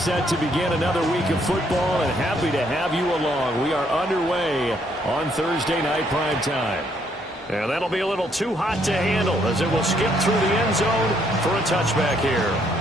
set to begin another week of football, and happy to have you along. We are underway on Thursday night primetime. And that'll be a little too hot to handle as it will skip through the end zone for a touchback here.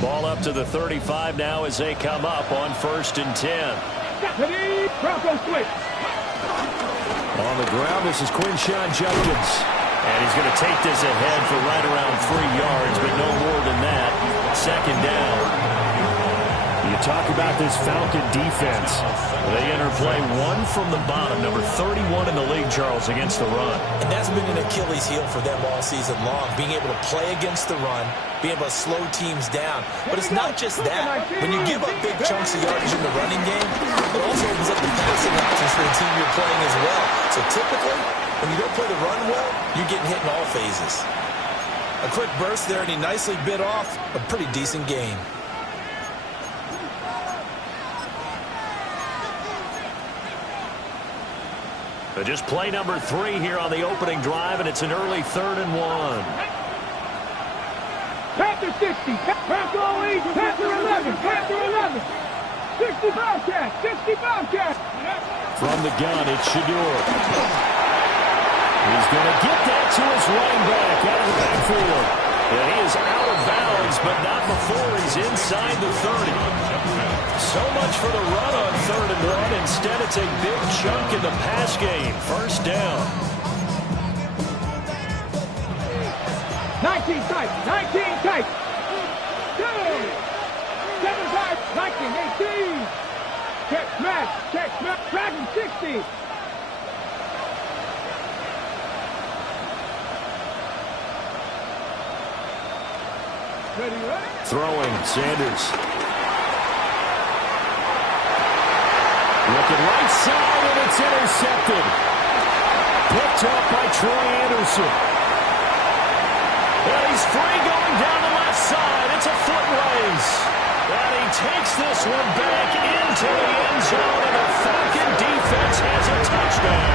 Ball up to the 35 now as they come up on 1st and 10. Bronco switch. On the ground, this is Quinshawn Judkins. And he's going to take this ahead for right around 3 yards, but no more than that. 2nd down. You talk about this Falcon defense. They enter play one from the bottom, number 31 in the league, Charles, against the run. And that's been an Achilles heel for them all season long, being able to play against the run, being able to slow teams down. But it's not just that. When you give up big chunks of yardage in the running game, it also opens up the passing options for the team you're playing as well. So typically, when you don't play the run well, you're getting hit in all phases. A quick burst there, and he nicely bit off a pretty decent gain. Just play number 3 here on the opening drive, and it's an early 3rd and 1. Panther 60, Bronco 8, Panther 11, Panther 11. 65 catch, 65 catch. From the gun, it's Shadur. He's going to get that to his running back out of the backfield. And he is out of bounds, but not before he's inside the 30. So much for the run on 3rd and 1. Instead, it's a big chunk in the pass game. 1st down. 19 tight, 19 tight. 2, 7 tight, 19, 18. Check smash, Dragon 60. Ready. Throwing, Sanders. Looking right side, and it's intercepted. Picked up by Troy Anderson. And he's free going down the left side. It's a foot race. And he takes this one back into the end zone, and the Falcon defense has a touchdown.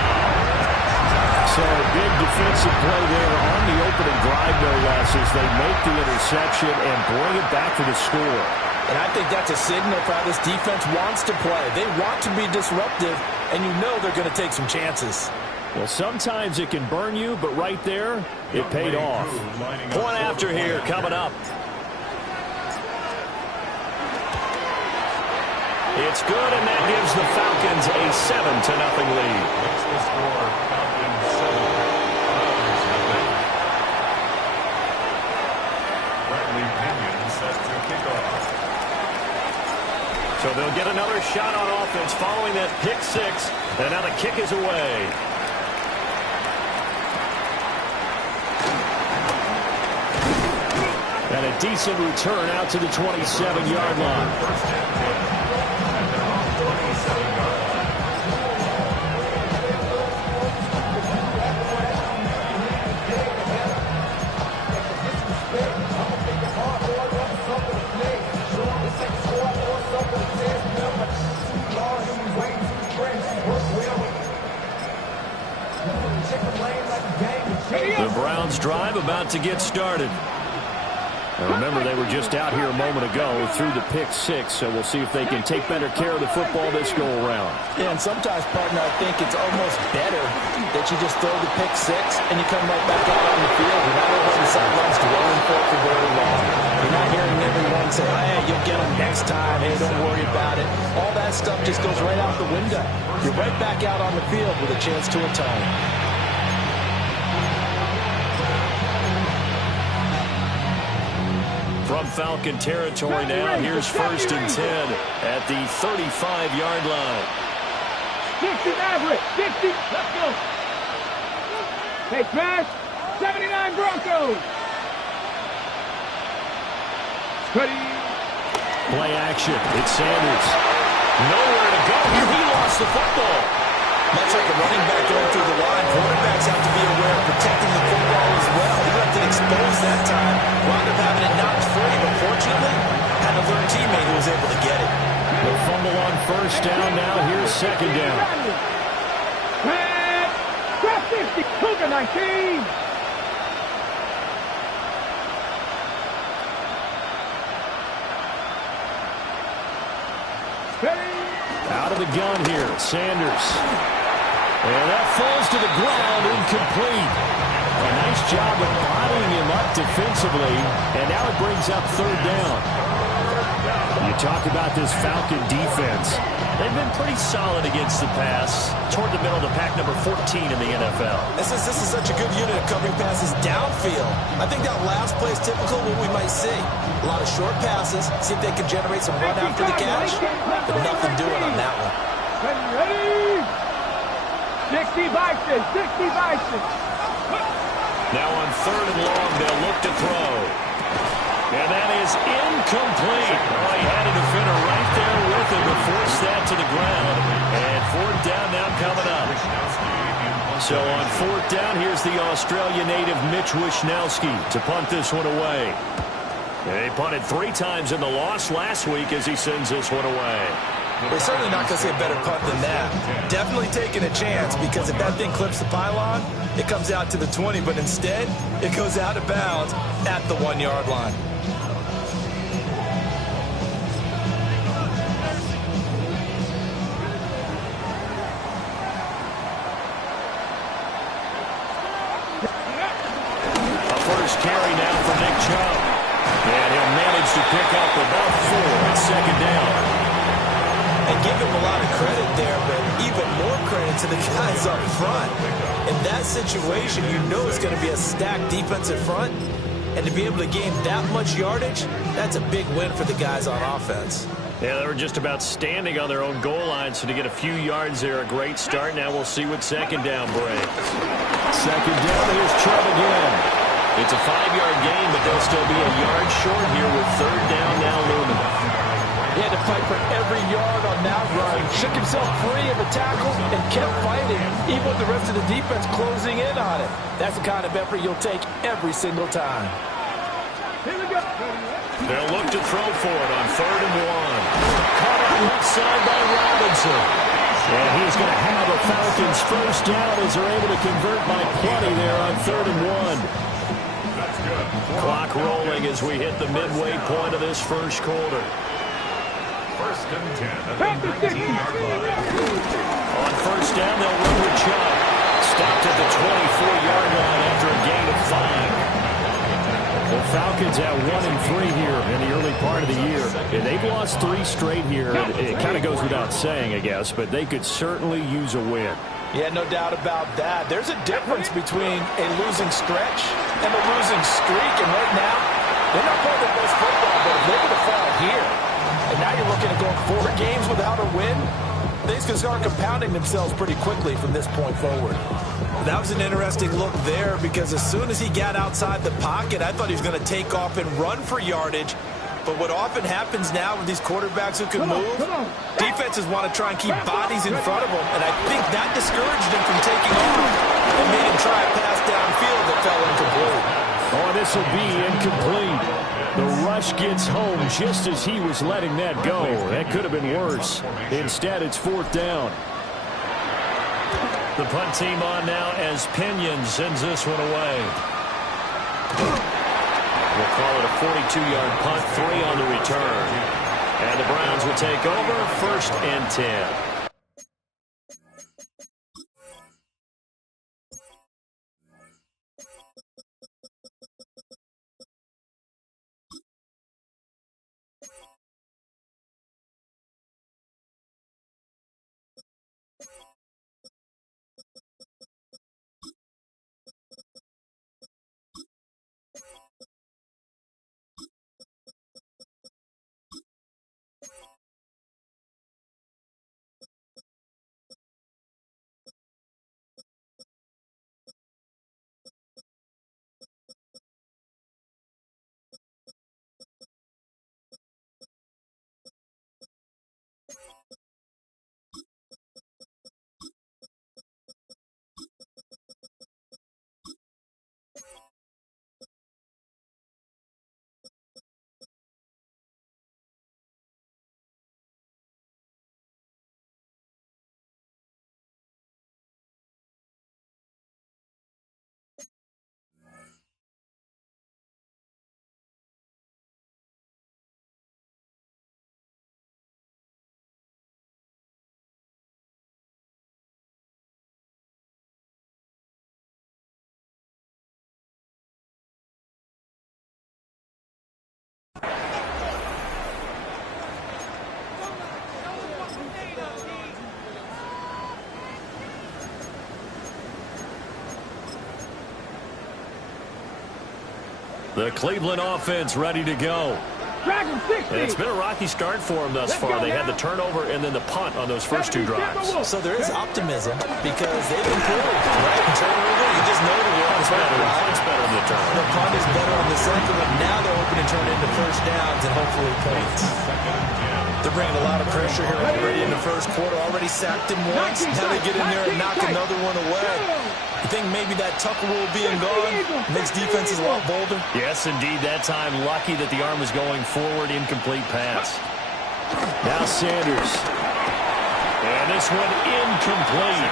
So a big defensive play there on the opening drive, no less, as they make the interception and bring it back to the score. And I think that's a signal for how this defense wants to play. They want to be disruptive, and you know they're going to take some chances. Well, sometimes it can burn you, but right there, it paid off. Point after here coming up. It's good, and that gives the Falcons a 7-0 lead. What's the score? Falcons 7. Bradley Pinion set to kick off. So they'll get another shot on offense following that pick 6, and now the kick is away. And a decent return out to the 27-yard line. The Browns drive about to get started. Now remember, they were just out here a moment ago through the pick 6, so we'll see if they can take better care of the football this go-around. Yeah, and sometimes, partner, I think it's almost better that you just throw the pick 6 and you come right back out on the field. You're not over the sidelines dwelling for very long. You're not hearing everyone say, hey, you'll get them next time. Hey, don't worry about it. All that stuff just goes right out the window. You're right back out on the field with a chance to atone. From Falcon territory now, here's 1st and 10 at the 35-yard line. 60 average, 60, let's go. Hey, smash, 79 Broncos. Ready. Play action, it's Sanders. Nowhere to go here, he lost the football. Much like a running back going through the line, quarterbacks quarterbacks have to be aware of protecting the football as well. He left it exposed that time. Wound up having it knocked free, but fortunately, had an alert teammate who was able to get it. The fumble on first down. Now here's second down. Drop 50. Cougar 19. Out of the gun here, Sanders. And that falls to the ground, incomplete. A nice job of bodying him up defensively, and now it brings up third down. You talk about this Falcon defense. They've been pretty solid against the pass, toward the middle of the pack, number 14 in the NFL. This is such a good unit of covering passes downfield. I think that last play is typical of what we might see. A lot of short passes, see if they can generate some run after the catch, but nothing doing on that one. Ready? 60 Bison, 60 Bison. Now on third and long, they'll look to throw. And that is incomplete. Oh, he had a defender right there with him to force that to the ground. And fourth down now coming up. So on fourth down, here's the Australia native Mitch Wishnowsky to punt this one away. And he punted 3 times in the loss last week as he sends this one away. We're certainly not going to see a better punt than that. Definitely taking a chance, because if that thing clips the pylon, it comes out to the 20, but instead, it goes out of bounds at the 1-yard line. A first carry now for Nick Chubb. And he'll manage to pick up about 4 on second down. And give him a lot of credit there, but even more credit to the guys up front. In that situation, you know it's going to be a stacked defensive front. And to be able to gain that much yardage, that's a big win for the guys on offense. Yeah, they were just about standing on their own goal line, so to get a few yards there, a great start. Now we'll see what second down brings. Second down, here's Chubb again. It's a 5-yard gain, but they'll still be a yard short here with third down now looming. He had to fight for every yard on that run. Shook himself free of the tackle and kept fighting, even with the rest of the defense closing in on it. That's the kind of effort you'll take every single time. Here we go. They'll look to throw for it on third and 1. Caught out left side by Robinson. And he's going to have a Falcons first down as they're able to convert by plenty there on third and 1. Clock rolling as we hit the midway point of this first quarter. First and 10 at the 19-yard line. On first down, they'll run with Chubb. Stopped at the 24-yard line after a gain of 5. The Falcons have 1-3 here in the early part of the year. And they've lost 3 straight here. It kind of goes without saying, I guess, but they could certainly use a win. Yeah, no doubt about that. There's a difference between a losing stretch and a losing streak. And right now, they're not playing their best football, but if they're going to fall here, and now you're looking at going 4 games without a win, things can start compounding themselves pretty quickly from this point forward. That was an interesting look there, because as soon as he got outside the pocket, I thought he was going to take off and run for yardage. But what often happens now with these quarterbacks who can move, defenses want to try and keep bodies in front of them, and I think that discouraged him from taking off and made him try a pass downfield that fell incomplete. Oh, this will be incomplete. The rush gets home just as he was letting that go. That could have been worse. Instead, it's fourth down. The punt team on now as Pinion sends this one away. We'll call it a 42-yard punt, 3 on the return. And the Browns will take over, first and 10. The Cleveland offense ready to go. Dragon 60. And it's been a rocky start for them thus far. They had the turnover and then the punt on those first two drives. So there is optimism because they've improved, right? Turnover, you just know the Punt's better. Punt's better than the turnover. The punt is better than the second one. Now they're hoping to turn into first downs and hopefully points. They're bringing a lot of pressure here already in the first quarter. Already sacked him once. Now they get in there and knock another one away. You think maybe that Tucker rule being gone makes defenses a lot bolder? Yes, indeed. That time, lucky that the arm was going forward. Incomplete pass. Now Sanders. And this one incomplete.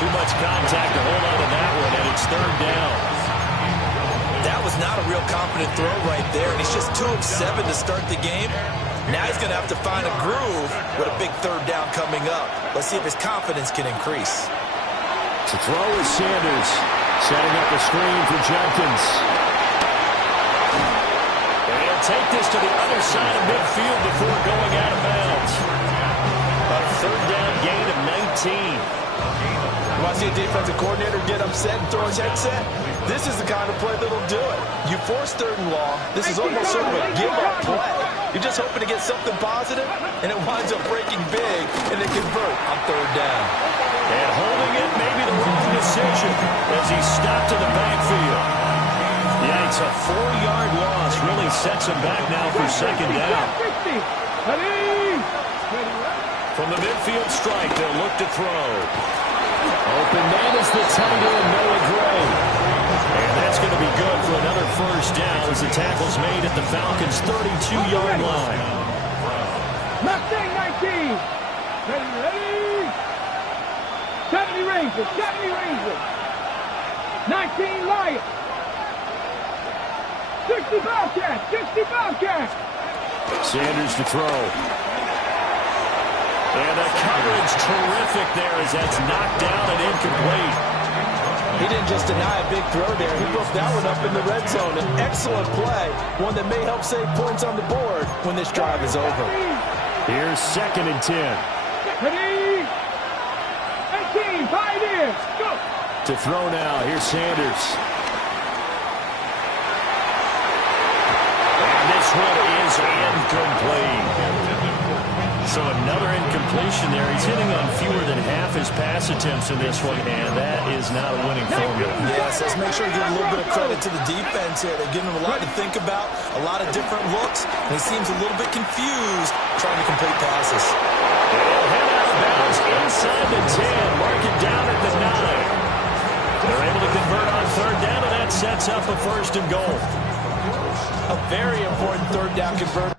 Too much contact to hold on to that one, and it's third down. That was not a real confident throw right there, and he's just 2 of 7 to start the game. Now he's going to have to find a groove with a big third down coming up. Let's see if his confidence can increase. To throw is Sanders. Setting up a screen for Jenkins. And he'll take this to the other side of midfield before going out of bounds. A third down gain of 19. You want to see a defensive coordinator get upset and throw his headset? This is the kind of play that'll do it. You force third and long. This is almost sort of a give-up play. You're just hoping to get something positive, and it winds up breaking big, and they convert on third down. And holding it may be the wrong decision as he stopped in the backfield. Yeah, it's a 4-yard loss. Really sets him back now for second down. From the midfield strike, they'll look to throw. Open man is the tight end, Noah Gray. And that's going to be good for another first down as the tackle's made at the Falcons' 32-yard line. Mustang 19. Ready. 70 Rangers. 70 Rangers. 19 Lions. 60 Bobcats. 60 Bobcats. Sanders to throw. And the coverage terrific there as that's knocked down and incomplete. He didn't just deny a big throw there. He broke that one up in the red zone. An excellent play, one that may help save points on the board when this drive is over. Here's 2nd and 10. Ready. 18. Pioneers. Go. To throw now, here's Sanders. And this one is incomplete. So another incompletion there. He's hitting on fewer than half his pass attempts in this one, and that is not a winning formula. Yes, let's make sure we give a little bit of credit to the defense here. They're giving him a lot to think about, a lot of different looks, and he seems a little bit confused trying to complete passes. They'll head out of bounds inside the 10, mark it down at the 9. They're able to convert on third down, and that sets up a first and goal. A very important third down conversion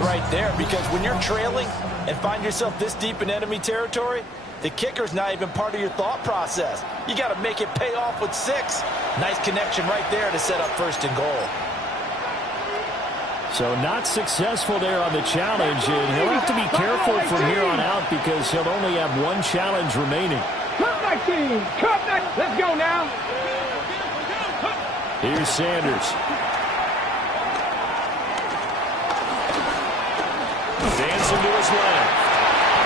right there, because when you're trailing and find yourself this deep in enemy territory, the kicker's not even part of your thought process. You got to make it pay off with 6. Nice connection right there to set up first and goal. So not successful there on the challenge, and he'll have to be careful from here on out because he'll only have one challenge remaining. Come back, team. Come back. Let's go now. Here's Sanders. Dancing to his left.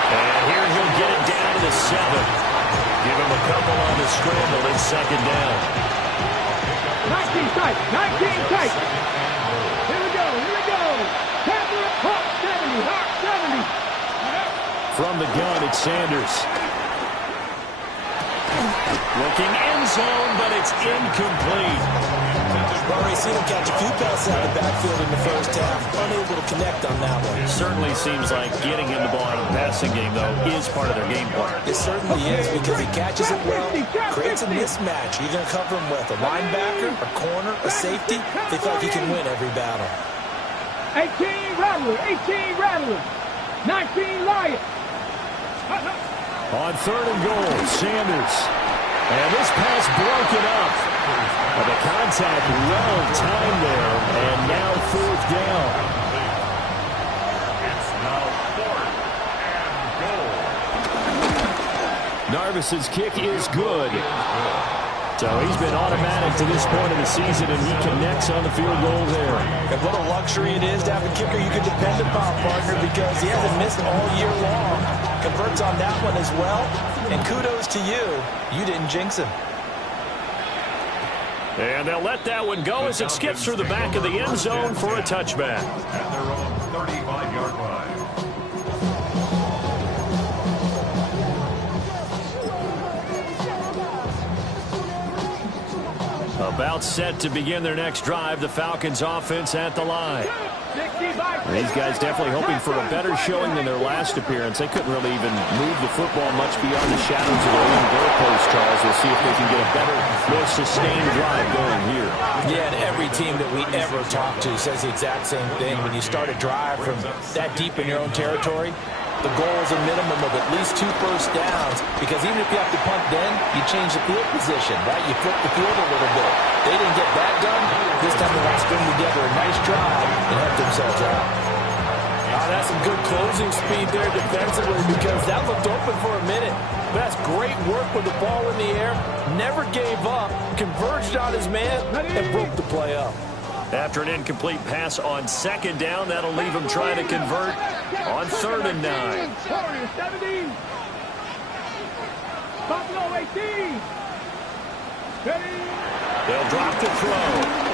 And here he'll get it down to the 7. Give him a couple on the scramble. It's second down. 19 tight. 19 tight. Here we go. Here we go. Hawk 70. Hawk 70. From the gun, it's Sanders. Looking end zone, but it's incomplete. Well, we've seen him catch a few passes out of the backfield in the first half. Unable to connect on that one. Certainly seems like getting him the ball out of the passing game, though, is part of their game plan. It certainly is because he catches it well, creates a mismatch. You're going to cover him with a linebacker, a corner, a safety. They feel like he can win every battle. 18 Rattlers. 18 Rattlers. 19 Lions. On third and goal, Sanders. And this pass broken up. And the contact well timed there. And now fourth down. It's now 4th and goal. Narvis's kick is good. So he's been automatic to this point in the season, and he connects on the field goal there. And what a luxury it is to have a kicker you can depend upon, partner, because he hasn't missed all year long. Converts on that one as well. And kudos to you. You didn't jinx him. And they'll let that one go as it skips through the back of the end zone for a touchback. At their own 35-yard line. About set to begin their next drive, the Falcons offense at the line. These guys definitely hoping for a better showing than their last appearance. They couldn't really even move the football much beyond the shadows of their own goalpost, Charles. We'll see if they can get a better, more sustained drive going here. Yeah, and every team that we ever talk to says the exact same thing. When you start a drive from that deep in your own territory, the goal is a minimum of at least 2 first downs, because even if you have to punt then, you change the field position, right? You flip the field a little bit. They didn't get that done. This time they want to string together a nice drive and help themselves out. That's some good closing speed there defensively, because that looked open for a minute. But that's great work with the ball in the air. Never gave up, converged on his man, and broke the play up. After an incomplete pass on second down, that'll leave him trying to convert on 3rd and 9. 17. Buffalo 18. They'll drop the throw.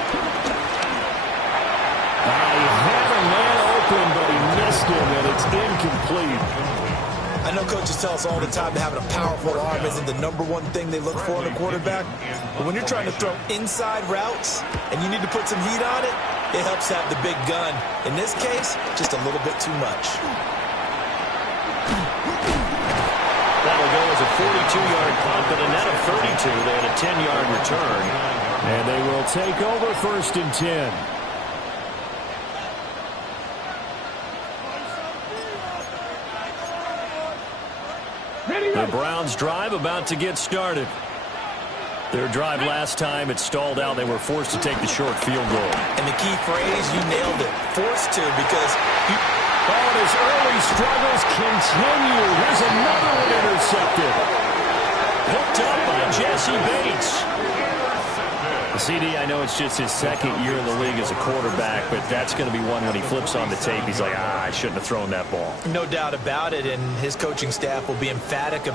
He had a man open, but he missed him, and it's incomplete. I know coaches tell us all the time that having a powerful arm isn't the #1 thing they look for in a quarterback. But when you're trying to throw inside routes and you need to put some heat on it, it helps have the big gun. In this case, just a little bit too much. That'll go as a 42-yard punt, but a net of 32. They had a 10-yard return. And they will take over 1st and 10. The Browns drive about to get started. Their drive last time, it stalled out. They were forced to take the short field goal. And the key phrase, you nailed it, forced to, because his early struggles continue. Here's another one intercepted. Picked up by Jesse Bates. CD, I know it's just his 2nd year in the league as a quarterback, but that's going to be one when he flips on the tape. He's like, I shouldn't have thrown that ball. No doubt about it, and his coaching staff will be emphatic about